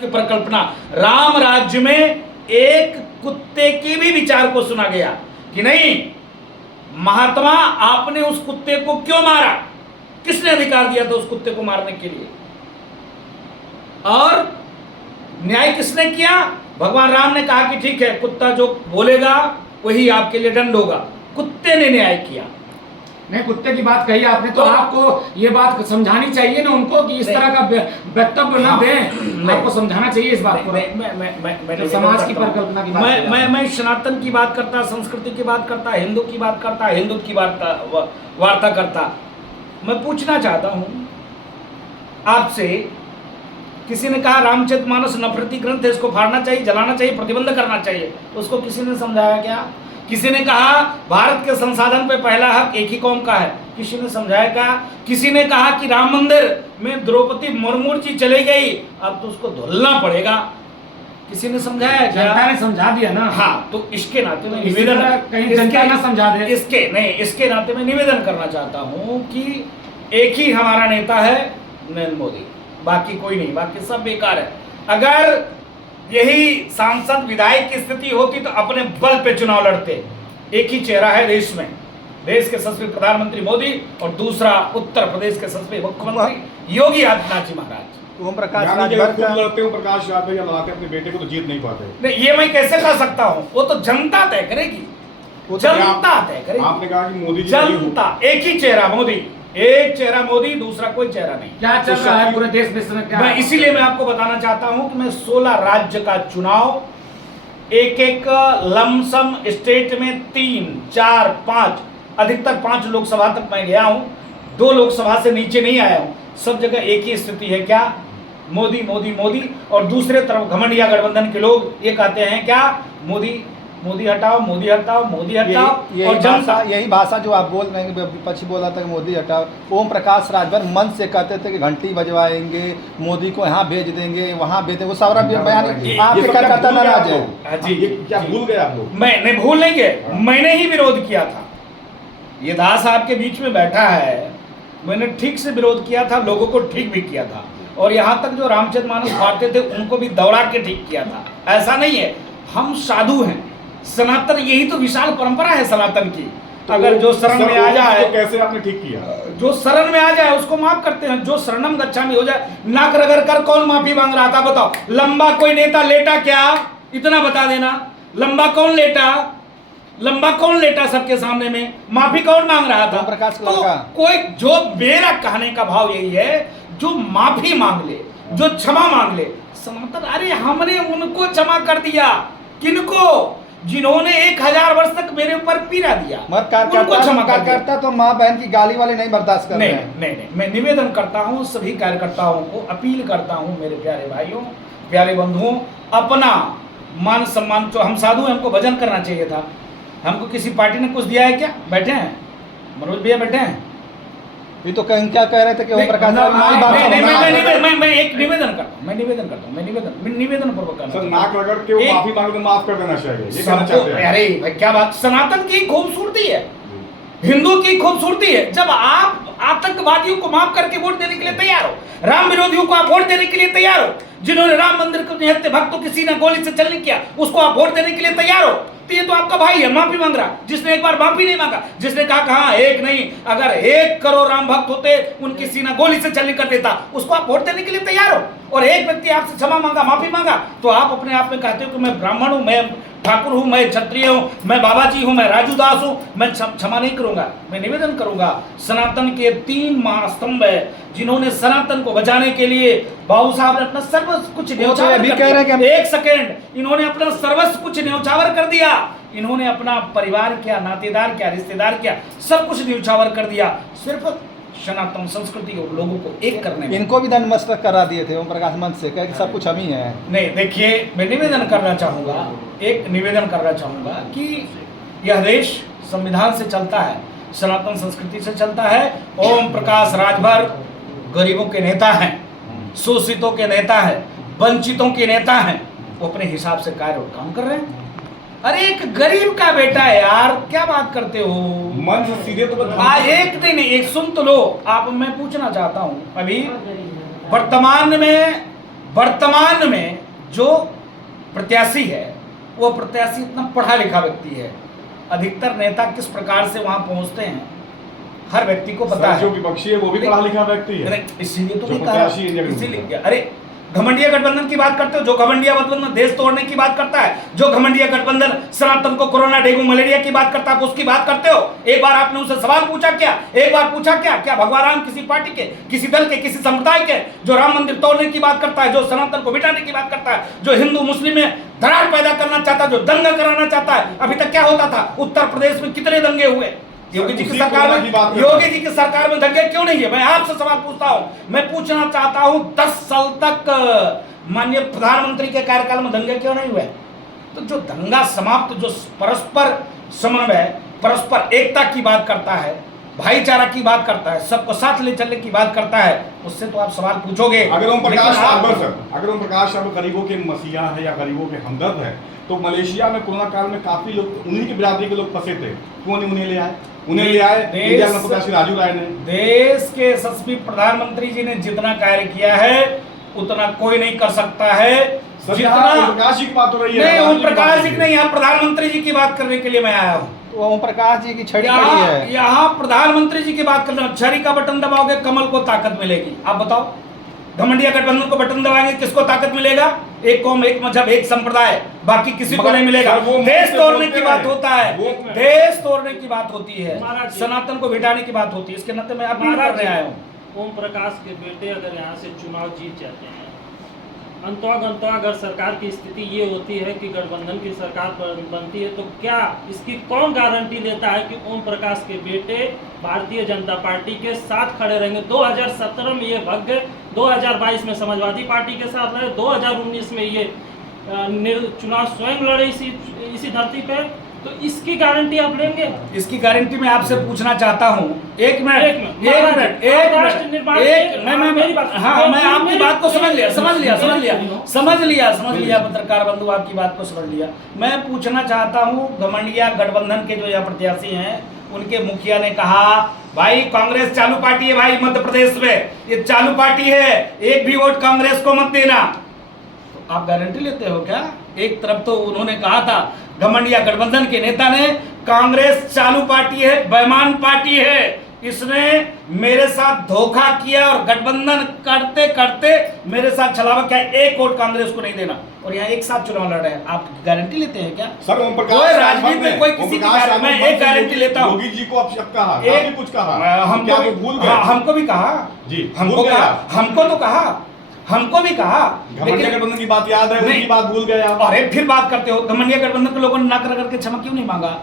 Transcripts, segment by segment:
की परिकल्पना, राम राज्य में एक कुत्ते के भी विचार को सुना गया कि नहीं महात्मा आपने उस कुत्ते को क्यों मारा, किसने अधिकार दिया था उस कुत्ते को मारने के लिए, और न्याय किसने किया? भगवान राम ने कहा कि ठीक है कुत्ता जो बोलेगा वही आपके लिए दंड होगा, कुत्ते ने न्याय किया। नहीं, कुत्ते की बात कही आपने तो आपको ये बात समझानी चाहिए ना उनको कि इस तरह का वक्तव्य ना दें, आपको समझाना चाहिए इस बात को। मैं समाज की परिकल्पना की बात मैं सनातन की बात करता, संस्कृति की बात करता, हिंदू की बात करता, हिंदू की वार्ता करता। मैं पूछना चाहता हूं आपसे, किसी ने कहा रामचरितमानस नफरती ग्रंथ है, इसको फाड़ना चाहिए, जलाना चाहिए, प्रतिबंध करना चाहिए, उसको किसी ने समझाया क्या? किसी ने कहा भारत के संसाधन पे पहला हक एक ही कौम का है, किसी ने समझाया क्या? किसी ने कहा कि राम मंदिर में द्रौपदी मुर्मू जी चली गई, अब तो उसको धुलना पड़ेगा, किसी ने समझाया क्या? जनता ने समझा दिया ना। हाँ, तो इसके नाते में निवेदन, कहीं जनता ना समझा दे, इसके नाते में निवेदन करना चाहता हूँ कि एक ही हमारा नेता है नरेंद्र मोदी, बाकी कोई नहीं, बाकी सब बेकार है। अगर यही सांसद विधायक की स्थिति होती तो अपने बल पे चुनाव लड़ते। एक ही चेहरा है देश में, देश के यशस्वी प्रधानमंत्री मोदी और दूसरा उत्तर प्रदेश के यशस्वी मुख्यमंत्री योगी आदित्यनाथ जी महाराज। ओम प्रकाश राजभर लड़ते हो, प्रकाश राजभर या लगाते अपने बेटे को तो जीत नहीं पाते। नहीं, ये मैं कैसे कर सकता हूँ? वो तो जनता तय करेगी, जनता तय करेगी। आपने कहा कि मोदी जी जनता, एक ही चेहरा मोदी, एक चेहरा मोदी, दूसरा कोई चेहरा नहीं। क्या चल रहा है पूरे देश में? मैं इसीलिए मैं आपको बताना चाहता हूं कि मैं 16 राज्य का चुनाव, एक एक लमसम स्टेट में 3, 4, 5, अधिकतर 5 लोकसभा तक मैं गया हूं, 2 लोकसभा से नीचे नहीं आया हूं। सब जगह एक ही स्थिति है, क्या? मोदी मोदी मोदी। और दूसरे तरफ घमंडिया गठबंधन के लोग ये कहते हैं क्या? मोदी मोदी हटाओ, मोदी हटाओ, मोदी हटाओ। और जनता यही भाषा जो आप बोल रहे हैं, विपक्षी बोला था कि मोदी हटाओ। ओम प्रकाश राजभर मन से कहते थे कि घंटी बजवाएंगे, मोदी को यहाँ भेज देंगे, वहाँ भेज देंगे, वो सारा बयान आपके कार्यकर्ता नाराज है। जी, क्या भूल गए आप लोग? मैं भूल नहीं गए, मैंने ही विरोध किया था। ये दास आपके बीच में बैठा है, मैंने ठीक से विरोध किया था, लोगों को ठीक भी किया था, और यहाँ तक जो रामचरितमानस फाड़ते थे उनको भी दौड़ा के ठीक किया था। ऐसा नहीं है, हम साधु हैं, सनातन, यही तो विशाल परंपरा है सनातन की। तो अगर जो शरण में आ जाए, तो कैसे आपने ठीक किया? जो शरण में आ जाए उसको माफ करते हैं, जो शरणम गच्छामि हो जाए। नाक रगड़ कर कौन माफी मांग रहा था बताओ? लंबा कोई नेता लेटा क्या? इतना बता देना, लंबा कौन लेटा? लंबा कौन लेटा सबके सामने में? माफी कौन मांग रहा था? प्रकाश तो कोई, जो मेरा कहने का भाव यही है, जो माफी मांग ले, जो क्षमा मांग ले, सनातन। अरे हमने उनको क्षमा कर दिया, किनको? जिन्होंने 1000 वर्ष तक मेरे ऊपर पीड़ा दिया, उनको क्षमा कर दिया। करता तो माँ बहन की गाली वाले नहीं बर्दाश्त कर रहे हैं। नहीं, मैं निवेदन करता हूँ सभी कार्यकर्ताओं को, अपील करता हूँ मेरे प्यारे भाइयों, प्यारे बंधुओं, अपना मान सम्मान, जो हम साधु हैं, हमको भजन करना चाहिए था। हमको किसी पार्टी ने कुछ दिया है क्या? बैठे हैं मनोज भैया, बैठे हैं। ये तो क्या कह रहे थे कि ओम प्रकाश मैं एक निवेदन करता हूँ, मैं निवेदन पूर्वक करता हूँ। नाक रगड़ के वो माफी मांगे तो माफ कर देना चाहिए, ये कहना चाहते हैं। अरे भाई क्या बात, सनातन की खूबसूरती है, हिंदू की खूबसूरती है। जब आप आतंकवादियों को माफ करके वोट देने के लिए तैयार हो, राम विरोधियों को आप वोट देने के लिए तैयार हो, जिन्होंने राम मंदिर को निहत्थे भक्तों की सीना गोली से चलने किया, उसको आप वोट देने के लिए तैयार हो, तो ये तो आपका भाई है, माफी मांग रहा। जिसने एक बार माफी नहीं मांगा, जिसने कहा एक नहीं, अगर 1 करोड़ राम भक्त होते उनकी सीना गोली से चलने कर देता, उसको आप वोट देने के लिए तैयार हो। और एक व्यक्ति आपसे क्षमा मांगा, माफी मांगा, तो आप अपने आप में कहते हो कि मैं ब्राह्मण हूं, मैं ठाकुर हूं, मैं क्षत्रिय हूं, मैं बाबा जी हूं, मैं राजू दास हूं, मैं क्षमा नहीं करूंगा। मैं निवेदन करूंगा, सनातन के 3 महास्तंभ है, जिन्होंने सनातन को बचाने के लिए बाबू साहब ने अपना सर्वस्व कुछ न्यौछावर कर दिया। एक सेकेंड, इन्होंने अपना सर्वस्व कुछ न्यौछावर कर दिया, इन्होंने अपना परिवार क्या, नातेदार क्या, रिश्तेदार क्या, सब कुछ न्यौछावर कर दिया, सिर्फ सनातन संस्कृति और लोगों को एक करने में। इनको भी दंडमस्तक करा दिए थे ओम प्रकाश मंच से, कह सब कुछ हम ही हैं। नहीं, देखिए मैं निवेदन करना चाहूँगा, एक निवेदन करना चाहूँगा कि यह देश संविधान से चलता है, सनातन संस्कृति से चलता है। ओम प्रकाश राजभर गरीबों के नेता हैं, शोषितों के नेता हैं, वंचितों के नेता हैं, वो अपने हिसाब से कार्य और काम कर रहे हैं। अरे एक गरीब का बेटा है यार, क्या बात करते हो? मन से सीधे तो एक दिन एक सुन तो लो आप। मैं पूछना चाहता हूं, अभी वर्तमान में वर्तमान में जो प्रत्याशी है वो प्रत्याशी इतना पढ़ा लिखा व्यक्ति है। अधिकतर नेता किस प्रकार से वहां पहुंचते हैं हर व्यक्ति को पता है। जो विपक्षी है वो भी पढ़ा लिखा व्यक्ति है। इसीलिए तो जो नहीं कहा, प्रत्याशी इंडिया के इसीलिए अरे घमंडिया गठबंधन की बात करते हो, जो घमंडिया गठबंधन देश तोड़ने की बात करता है, जो घमंडिया गठबंधन सनातन को कोरोना, डेंगू, मलेरिया की बात करता है, उसकी बात करते हो। एक बार आपने उनसे सवाल पूछा क्या? एक बार पूछा क्या भगवान राम किसी पार्टी के, किसी दल के, किसी समुदाय के, जो राम मंदिर तोड़ने की बात करता है, जो सनातन को मिटाने की बात करता है, जो हिंदू मुस्लिम में दरार पैदा करना चाहता है, जो दंगा कराना चाहता है। अभी तक क्या होता था? उत्तर प्रदेश में कितने दंगे हुए? योगी जी की सरकार में दंगे क्यों नहीं है? मैं आपसे सवाल पूछता हूं, मैं पूछना चाहता हूं 10 साल तक माननीय प्रधानमंत्री के कार्यकाल में दंगे क्यों नहीं हुए? तो जो दंगा समाप्त, जो परस्पर समन्वय, परस्पर एकता की बात करता है, भाईचारा की बात करता है, सबको साथ ले चलने की बात करता है, उससे तो आप सवाल पूछोगे। अगर ओम प्रकाश अब गरीबों के मसीहा है या गरीबों के हमदर्द है, तो मलेशिया में कोरोना काल में काफी लोग उन्हीं की बिरादरी के लोग फंसे थे, क्यों नहीं उन्हें ले आए? उन्हें ले आए इंडिया में प्रत्याशी राजू राय ने। देश के यशस्वी प्रधानमंत्री जी ने जितना कार्य किया है उतना कोई नहीं कर सकता है जितना प्रकाश जी की बात हो रही है। नहीं, ओम प्रकाश जी नहीं, यहाँ प्रधानमंत्री जी की बात करने के लिए मैं आया हूँ। तो ओम प्रकाश जी की छड़ी पड़ी है। यहाँ प्रधानमंत्री जी की बात कर रहे हैं। छड़ी का बटन दबाओगे कमल को ताकत मिलेगी। आप बताओ, घमंडिया गठबंधन को बटन दबाएंगे किसको ताकत मिलेगा? एक कौम, एक मजहब, एक संप्रदाय, बाकी किसी को नहीं मिलेगा। देश तोड़ने की बात होता है, देश तोड़ने की बात होती है, सनातन को मिटाने की बात होती है। इसके नाते मैं अपील करने आया हूँ। ओम प्रकाश के बेटे अगर यहाँ से चुनाव जीत जाते हैं, अंततः अगर सरकार की स्थिति ये होती है कि गठबंधन की सरकार बनती है, तो क्या इसकी कौन गारंटी लेता है कि ओम प्रकाश के बेटे भारतीय जनता पार्टी के साथ खड़े रहेंगे? 2017 में ये भग गए, 2022 में समाजवादी पार्टी के साथ रहे, 2019 में ये चुनाव स्वयं लड़े इसी धरती पे, तो इसकी गारंटी आप लेंगे? इसकी गारंटी मैं आपसे पूछना चाहता हूँ। एक मिनट, मैं आपकी बात को समझ लिया पत्रकार बंधु, आपकी बात को समझ लिया। मैं पूछना चाहता हूँ, घमंडिया गठबंधन के जो यह प्रत्याशी हैं, उनके मुखिया ने कहा भाई कांग्रेस चालू पार्टी है, भाई मध्य प्रदेश में ये चालू पार्टी है, एक भी वोट कांग्रेस को मत देना। तो आप गारंटी लेते हो क्या? एक तरफ तो उन्होंने कहा था, घमंडिया गठबंधन के नेता ने, कांग्रेस चालू पार्टी है, बेईमान पार्टी है, इसने मेरे साथ धोखा किया और गठबंधन करते करते मेरे साथ छलावा किया, एक वोट कांग्रेस को नहीं देना, और यहाँ एक साथ चुनाव लड़ रहे हैं। आप गारंटी लेते हैं क्या? सर ओम प्रकाश कोई राजनीति में कोई किसी की, मैं एक गारंटी लेता हूँ। योगी जी को अब शक कहा, काफी कुछ कहा, हमको भी कहा जी, हमको भी कहा, घमंडिया गठबंधन की बात याद है, उनकी बात भूल गए आप। अरे फिर बात करते हो, घमंडिया गठबंधन के लोगों ने ना कर करके क्षमा क्यों नहीं मांगा?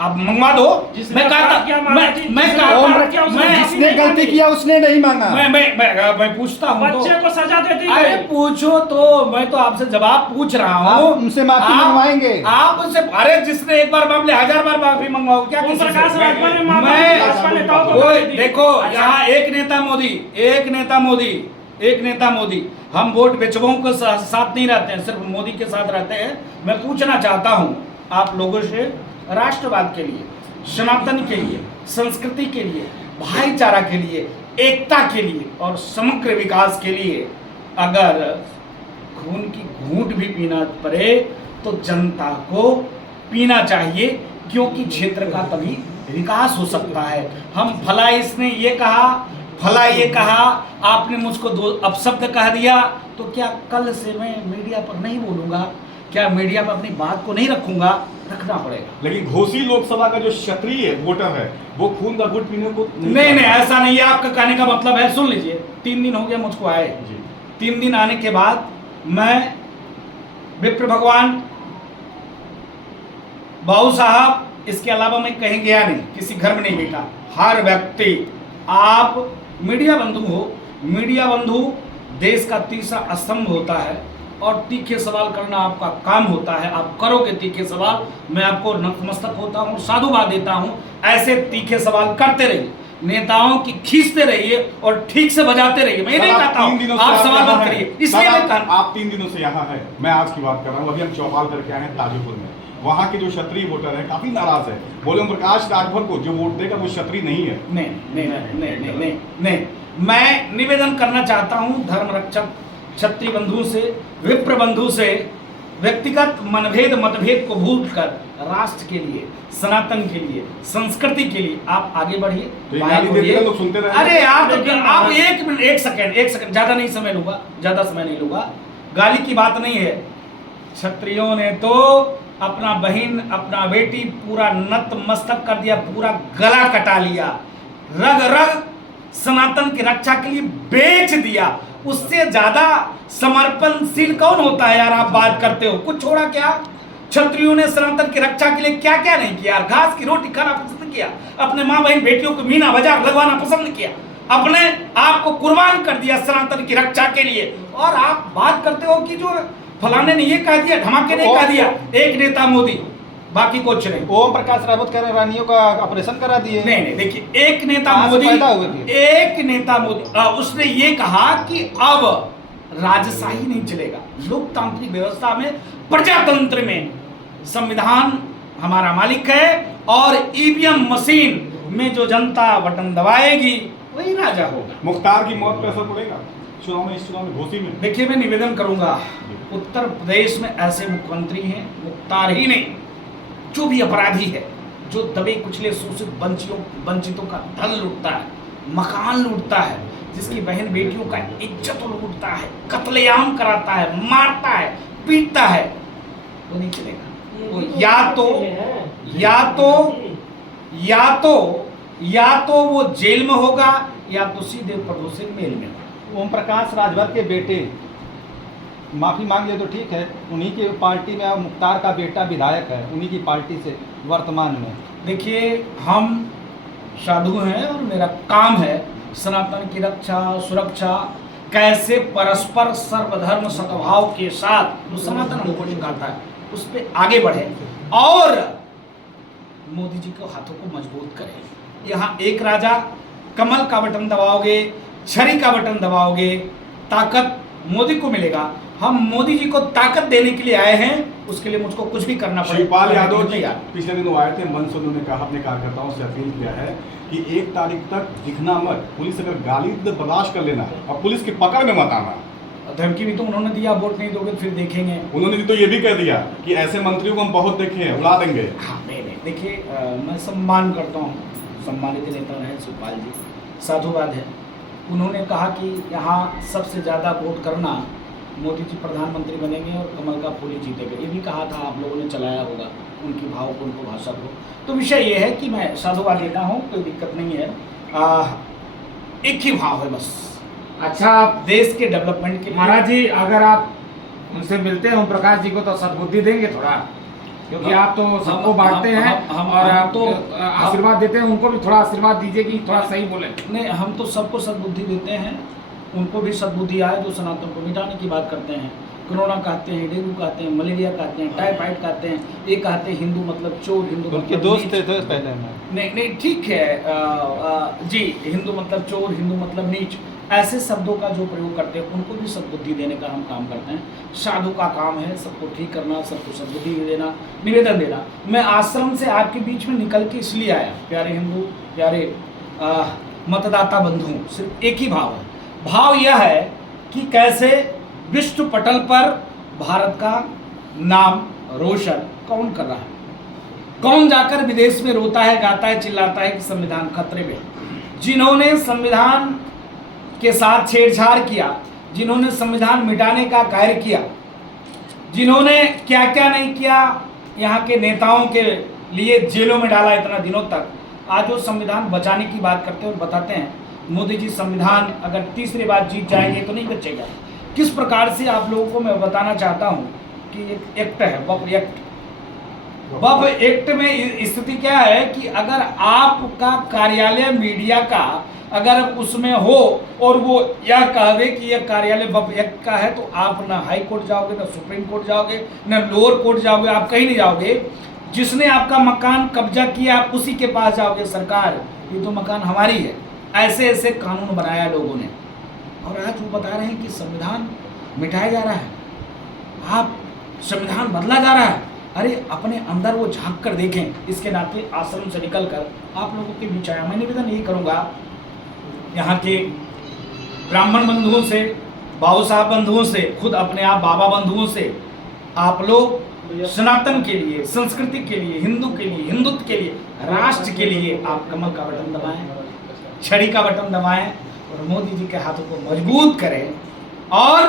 आप मंगवा दो। जिसने गलती किया उसने नहीं मांगा। मैं पूछता हूँ, बच्चे को सजा देती है। अरे पूछो तो, मैं तो आपसे जवाब पूछ रहा हूँ। उनसे माफी मंगवाएंगे आप उनसे? अरे जिसने एक बार मांग लिया 1000 बार माफी मंगवाओ क्या? देखो यहाँ एक नेता मोदी, हम वोट बेचबों के साथ नहीं रहते हैं, सिर्फ मोदी के साथ रहते हैं। मैं पूछना चाहता हूँ आप लोगों से, राष्ट्रवाद के लिए, सनातन के लिए, संस्कृति के लिए, भाईचारा के लिए, एकता के लिए और समग्र विकास के लिए अगर खून की घूंट भी पीना पड़े तो जनता को पीना चाहिए, क्योंकि क्षेत्र का तभी विकास हो सकता है। हम फला इसने ये कहा, फला ये कहा, आपने मुझको 2 अपशब्द कह दिया, तो क्या कल से मैं मीडिया पर नहीं बोलूंगा? क्या मीडिया पर अपनी बात को नहीं रखूंगा? रखना पड़ेगा। लेकिन घोसी लोकसभा का जो क्षत्रिय वोटर है वो खून का घूंट पीने को नहीं, ऐसा नहीं है। आपका कहने का मतलब है, सुन लीजिए, 3 दिन हो गया मुझको आए। 3 दिन आने के बाद मैं विप्र भगवान, बाबू साहब, इसके अलावा मैं कहीं गया नहीं, किसी घर में नहीं बैठा। हर व्यक्ति, आप मीडिया बंधु हो, मीडिया बंधु देश का तीसरा स्तंभ होता है और तीखे सवाल करना आपका काम होता है। आप करोगे तीखे सवाल, मैं आपको नतमस्तक होता हूँ, साधुवाद देता हूँ। ऐसे तीखे सवाल करते रहिए, नेताओं की खींचते रहिए और ठीक से बजाते रहिए। मैं नहीं कहता हूँ आप सवाल मत करिए, इसलिए मैं कहता हूँ। आप 3 दिनों से यहाँ है, मैं आज की बात कर रहा हूँ। अभी हम चौपाल करके आए हैं ताजपुर में, वहाँ के जो क्षत्रिय वोटर है काफी नाराज है। बोले ओम प्रकाश राजभर को जो वोट देगा वो क्षत्रिय नहीं है। नहीं, मैं निवेदन करना चाहता हूँ, धर्म रक्षक क्षत्रिय बंधु से, विप्र बंधु से व्यक्तिगत मतभेद को भूलकर राष्ट्र के लिए, सनातन के लिए, संस्कृति के लिए आप आगे बढ़िए। तो ये गाली देते हैं, लोग सुनते रहे। अरे आप एक मिनट, एक सेकंड, ज्यादा नहीं समय लूंगा, ज्यादा समय नहीं लूंगा। गाली की बात नहीं है। क्षत्रियों ने तो अपना बहन, अपना बेटी पूरा नतमस्तक कर दिया, पूरा गला कटा लिया, रग रग सनातन की रक्षा के लिए बेच दिया। उससे ज्यादा समर्पणशील कौन होता है यार? आप बात करते हो, कुछ छोड़ा क्या? क्षत्रियों ने सनातन की रक्षा के लिए क्या क्या नहीं किया? घास की रोटी खाना पसंद किया, अपने माँ बहन बेटियों को मीना बाजार लगवाना पसंद किया, अपने आप को कुर्बान कर दिया सनातन की रक्षा के लिए। और आप बात करते हो कि जो फलाने ने ये कह दिया, धमाके ने कह दिया, एक नेता मोदी, बाकी कुछ नहीं। ओम प्रकाश रावत कह रहे हैं रानियों का ऑपरेशन करा दिए। नहीं, देखिए, एक नेता कहाँ से मोदी, पैदा हुए थे? एक नेता मोदी उसने ये कहा कि अब राजशाही नहीं चलेगा, लोकतांत्रिक व्यवस्था में, प्रजातंत्र में संविधान हमारा मालिक है और ईवीएम मशीन में जो जनता बटन दबाएगी वही राजा होगा। मुख्तार की मौत पर असर पड़ेगा चुनाव में, इस चुनाव में घोषी में? देखिए, मैं निवेदन करूंगा, उत्तर प्रदेश में ऐसे मुख्यमंत्री हैं, मुख्तार ही नहीं, जो भी अपराधी है, जो दबे कुचले शोषित वंचितों का धन लूटता है, मकान लूटता है, जिसकी बहन बेटियों का इज्जत लूटता है, कत्लेआम कराता है, मारता है, पीटता है, वो नहीं चलेगा। वो या तो वो जेल में होगा या तो सीधे प्रदूषण मेल में होगा। ओम प्रकाश राजभर के बेटे माफी मांग लिया तो ठीक है, उन्हीं की पार्टी में मुख्तार का बेटा विधायक है, उन्हीं की पार्टी से वर्तमान में। देखिए, हम साधु हैं और मेरा काम है सनातन की रक्षा, सुरक्षा, कैसे परस्पर सर्वधर्म सद्भाव के साथ जो सनातन हमको सिखाता है उस पर आगे बढ़े और मोदी जी के हाथों को मजबूत करें। यहाँ एक राजा, कमल का बटन दबाओगे, छड़ी का बटन दबाओगे, ताकत मोदी को मिलेगा। हम मोदी जी को ताकत देने के लिए आए हैं, उसके लिए मुझको कुछ भी करना पड़ेगा। शिवपाल यादव जी पिछले दिनों आए थे, मंच से उन्होंने कहा, अपने कार्यकर्ताओं से अपील किया है कि 1 तारीख तक दिखना मत, पुलिस अगर गाली तो बर्दाश्त कर लेना और पुलिस की पकड़ में मत आना। धमकी भी तो उन्होंने दिया, वोट नहीं दोगे फिर देखेंगे। उन्होंने तो ये भी कह दिया कि ऐसे मंत्रियों को हम बहुत देखे हैं, उड़ा देंगे। हाँ, नहीं, देखिए, मैं सम्मान करता हूँ, सम्मानित नेता हैं शिवपाल जी, साधुवाद है। उन्होंने कहा कि यहाँ सबसे ज़्यादा वोट करना, मोदी जी प्रधानमंत्री बनेंगे और कमल का फूल ही जीतेगा। ये भी कहा था, आप लोगों ने चलाया होगा उनकी भाव को, उनको भाषा को। तो विषय ये है कि मैं साधुवाद लेता हूँ, कोई दिक्कत नहीं है। एक ही भाव है बस, अच्छा, आप देश के डेवलपमेंट के लिए। महाराज जी, अगर आप उनसे मिलते हैं ओम प्रकाश जी को तो सद्बुद्धि देंगे थोड़ा, क्योंकि आप तो सबको बांटते हैं और आप तो आशीर्वाद देते हैं, उनको भी थोड़ा आशीर्वाद दीजिए कि थोड़ा सही बोले। नहीं, हम तो सबको सद्बुद्धि देते हैं, उनको भी सद्बुद्धि आए जो सनातन को मिटाने की बात करते हैं। कोरोना कहते हैं, डेंगू कहते हैं, मलेरिया कहते हैं, टाइफाइड कहते हैं, ये कहते हैं हिंदू मतलब चोर, हिंदू उनके मतलब दोस्त नीच। थे पहले में। नहीं, ठीक है जी, हिंदू मतलब चोर, हिंदू मतलब नीच, ऐसे शब्दों का जो प्रयोग करते हैं उनको भी सद्बुद्धि देने का हम काम करते हैं। साधु का काम है सबको ठीक करना, सबको सद्बुद्धि देना, निवेदन देना। मैं आश्रम से आपके बीच में निकल के इसलिए आया, प्यारे हिंदू, प्यारे मतदाता बंधु, सिर्फ एक ही भाव है। भाव यह है कि कैसे विश्व पटल पर भारत का नाम रोशन कौन कर रहा है, कौन जाकर विदेश में रोता है, गाता है, चिल्लाता है कि संविधान खतरे में। जिन्होंने संविधान के साथ छेड़छाड़ किया, जिन्होंने संविधान मिटाने का कार्य किया, जिन्होंने क्या क्या नहीं किया, यहाँ के नेताओं के लिए जेलों में डाला इतना दिनों तक, आज वो संविधान बचाने की बात करते हैं और बताते हैं मोदी जी संविधान अगर तीसरी बार जीत जाएंगे तो नहीं बचेगा। किस प्रकार से आप लोगों को मैं बताना चाहता हूँ कि एक एक्ट है, वक्फ एक्ट। वक्फ एक्ट में स्थिति क्या है कि अगर आपका कार्यालय मीडिया का अगर उसमें हो और वो यह कहे कि यह कार्यालय वक्फ एक्ट का है, तो आप ना हाई कोर्ट जाओगे, ना सुप्रीम कोर्ट जाओगे, ना लोअर कोर्ट जाओगे, आप कहीं नहीं जाओगे। जिसने आपका मकान कब्जा किया आप उसी के पास जाओगे, सरकार ये तो मकान हमारी है। ऐसे ऐसे कानून बनाया लोगों ने और आज वो बता रहे हैं कि संविधान मिटाया जा रहा है, आप संविधान बदला जा रहा है। अरे अपने अंदर वो झांक कर देखें। इसके नाते आश्रम से निकल कर आप लोगों के बीच आया। मैं निवेदन यही करूँगा यहाँ के ब्राह्मण बंधुओं से, बाबू साहब बंधुओं से, खुद अपने आप बाबा बंधुओं से आप लोग सनातन के लिए, संस्कृति के लिए, हिंदू के लिए, हिंदुत्व के लिए, राष्ट्र के लिए आप कमल का बटन दबाएं, छड़ी का बटन दबाएं और मोदी जी के हाथों को मजबूत करें। और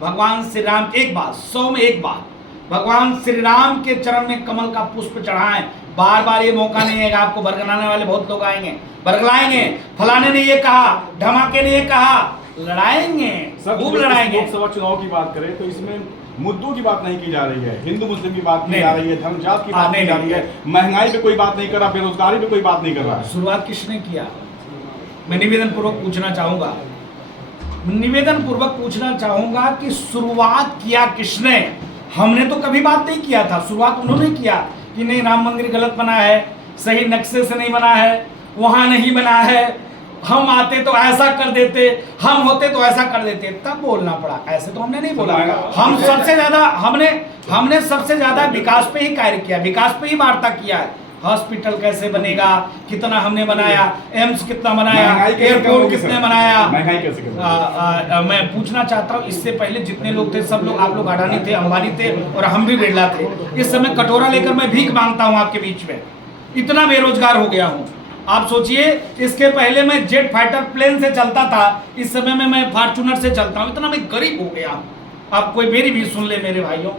भगवान श्री राम, एक बात 100 में एक बात, भगवान श्री राम के चरण में कमल का पुष्प चढ़ाएं। बार बार ये मौका नहीं है, आपको बरगलाने वाले बहुत लोग आएंगे, बरगलाएंगे, फलाने ने ये कहा, धमाके ने ये कहा, लड़ाएंगे, खूब लड़ाएंगे। लोकसभा चुनाव की बात करें तो इसमें मुद्दों की बात नहीं की जा रही है, हिंदू मुस्लिम की बात की जा रही है, धर्म जात की बात की जा रही है, महंगाई पे कोई बात नहीं कर रहा, बेरोजगारी पे कोई बात नहीं कर रहा है। शुरुआत किसने किया? मैं निवेदन पूर्वक पूछना चाहूंगा कि शुरुआत किया किसने? हमने तो कभी बात नहीं किया था, शुरुआत उन्होंने किया कि नहीं राम मंदिर गलत बना है, सही नक्शे से नहीं बना है, वहां नहीं बना है, हम आते तो ऐसा कर देते, हम होते तो ऐसा कर देते, तब बोलना पड़ा। ऐसे तो हमने नहीं बोला। हम सबसे ज्यादा हमने सबसे ज्यादा विकास पे ही कार्य किया, विकास पे ही वार्ता किया है। हॉस्पिटल कैसे बनेगा, कितना हमने बनाया, एम्स कितना बनाया, एयरपोर्ट कितने बनाया। महंगाई कैसे करोगे? मैं पूछना चाहता हूँ, इससे पहले जितने लोग थे सब लोग, आप लोग अडानी थे, अंबानी थे और हम भी बिरला थे। इस समय कटोरा लेकर मैं भीख मांगता हूँ आपके बीच में, इतना बेरोजगार हो गया हूँ। आप सोचिए, इसके पहले मैं जेट फाइटर प्लेन से चलता था, इस समय में मैं फॉर्च्यूनर से चलता हूँ, इतना मैं गरीब हो गया हूँ। आप कोई मेरी भी सुन ले मेरे भाइयों,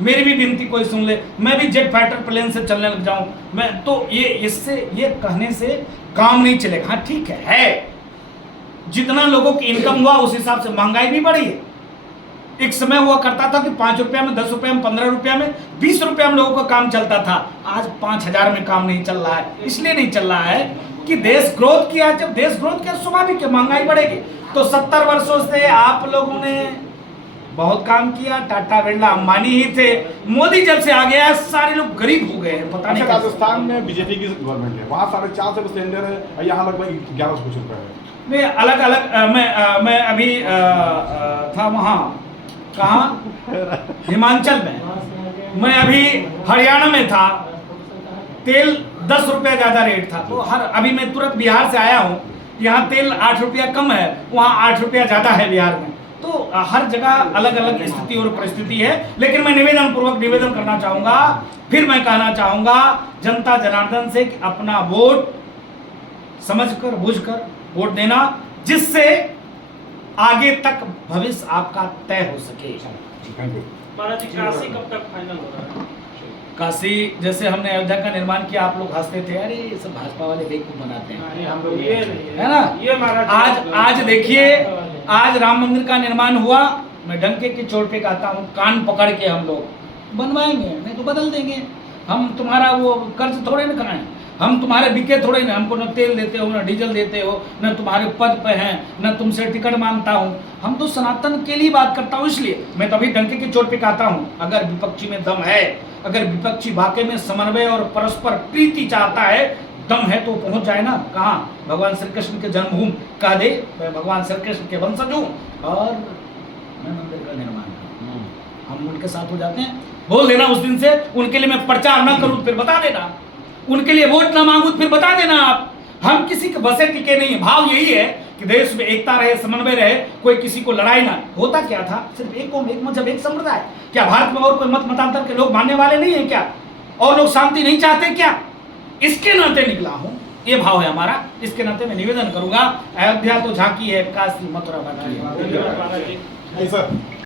मेरी भी विनती कोई सुन ले, मैं भी जेट फाइटर प्लेन से चलने लग जाऊं मैं तो, ये कहने से काम नहीं चलेगा। हाँ ठीक है, जितना लोगों की इनकम हुआ उस हिसाब से महंगाई भी बढ़ी है। एक समय हुआ करता था कि 5 रुपया में, 10 रुपया में, 15 रुपया में, 20 रुपया में लोगों का काम चलता था। आज 5000 में काम नहीं चल रहा है। इसलिए नहीं चल रहा है कि देश ग्रोथ किया। जब देश ग्रोथ किया स्वाभाविक है महंगाई बढ़ेगी। तो 70 वर्षों से आप लोगों ने बहुत काम किया, टाटा बिरला अंबानी ही थे। मोदी जब से आ गया सारे लोग गरीब हो गए हैं, पता नहीं। राजस्थान में बीजेपी की गवर्नमेंट है, वहाँ 450 रुपये सिलेंडर है, यहाँ लगभग 1100 कुछ रुपये है। मैं अलग अलग मैं अभी था वहाँ, कहाँ, हिमाचल में। मैं अभी हरियाणा में था, तेल 10 रुपया ज़्यादा रेट था। तो अभी मैं तुरंत बिहार से आया हूँ, यहाँ तेल 8 रुपया कम है, वहाँ 8 रुपया ज़्यादा है बिहार में। तो हर जगह अलग अलग स्थिति और परिस्थिति है। लेकिन मैं निवेदन करना चाहूँगा, फिर मैं कहना चाहूँगा जनता जनार्दन से कि अपना वोट समझकर बुझकर वोट देना, जिससे आगे तक भविष्य आपका तय हो सके। Thank you. महाराज जी, काशी कब तक फाइनल हो रहा है? काशी, जैसे हमने अयोध्या का निर्माण किया, आप लोग हंसते थे, अरे ये सब भाजपा वाले बेवकूफ बनाते हैं, हम लोग ये है ना। ये महाराज आज देखिए, आज राम मंदिर का निर्माण हुआ, मैं डंके की चोट पे कहता हूँ, कान पकड़ के हम लोग बनवाएंगे, नहीं तो बदल देंगे। हम तुम्हारा वो कर्ज थोड़े न कराएं, हम तुम्हारे बिके थोड़े न, हमको न तेल देते हो, न डीजल देते हो, न तुम्हारे पद पे हैं, न तुमसे टिकट मांगता हूँ। हम तो सनातन के लिए बात करता हूँ। इसलिए मैं तभी डंके की चोट पे कहता हूँ, अगर विपक्षी में दम है, अगर विपक्षी वाकई में समन्वय और परस्पर प्रीति चाहता है, दम है तो पहुंच जाए ना। कहाँ? भगवान श्री कृष्ण के जन्मभूमि कह दे, मैं भगवान श्री कृष्ण के वंशज हूँ और मैं मंदिर का निर्माण करूँ, हम उनके साथ हो जाते हैं। बोल देना उस दिन से, उनके लिए मैं प्रचार ना करूँ फिर बता देना, उनके लिए वोट ना मांगू फिर बता देना आप। हम किसी के बसे टिके नहीं। भाव यही है कि देश में एकता रहे, समन्वय रहे, कोई किसी को लड़ाई ना। होता क्या था, सिर्फ एक कौम, एक मजहब, एक संप्रदाय। क्या भारत में और कोई मत मतांतर के लोग मानने वाले नहीं है क्या? और लोग शांति नहीं चाहते क्या? इसके नाते निकला हूं, ये भाव है हमारा। इसके नाते मैं निवेदन करूंगा, अयोध्या तो झांकी है, काशी मथुरा बाकी है। धन्यवाद महाराज जी। सर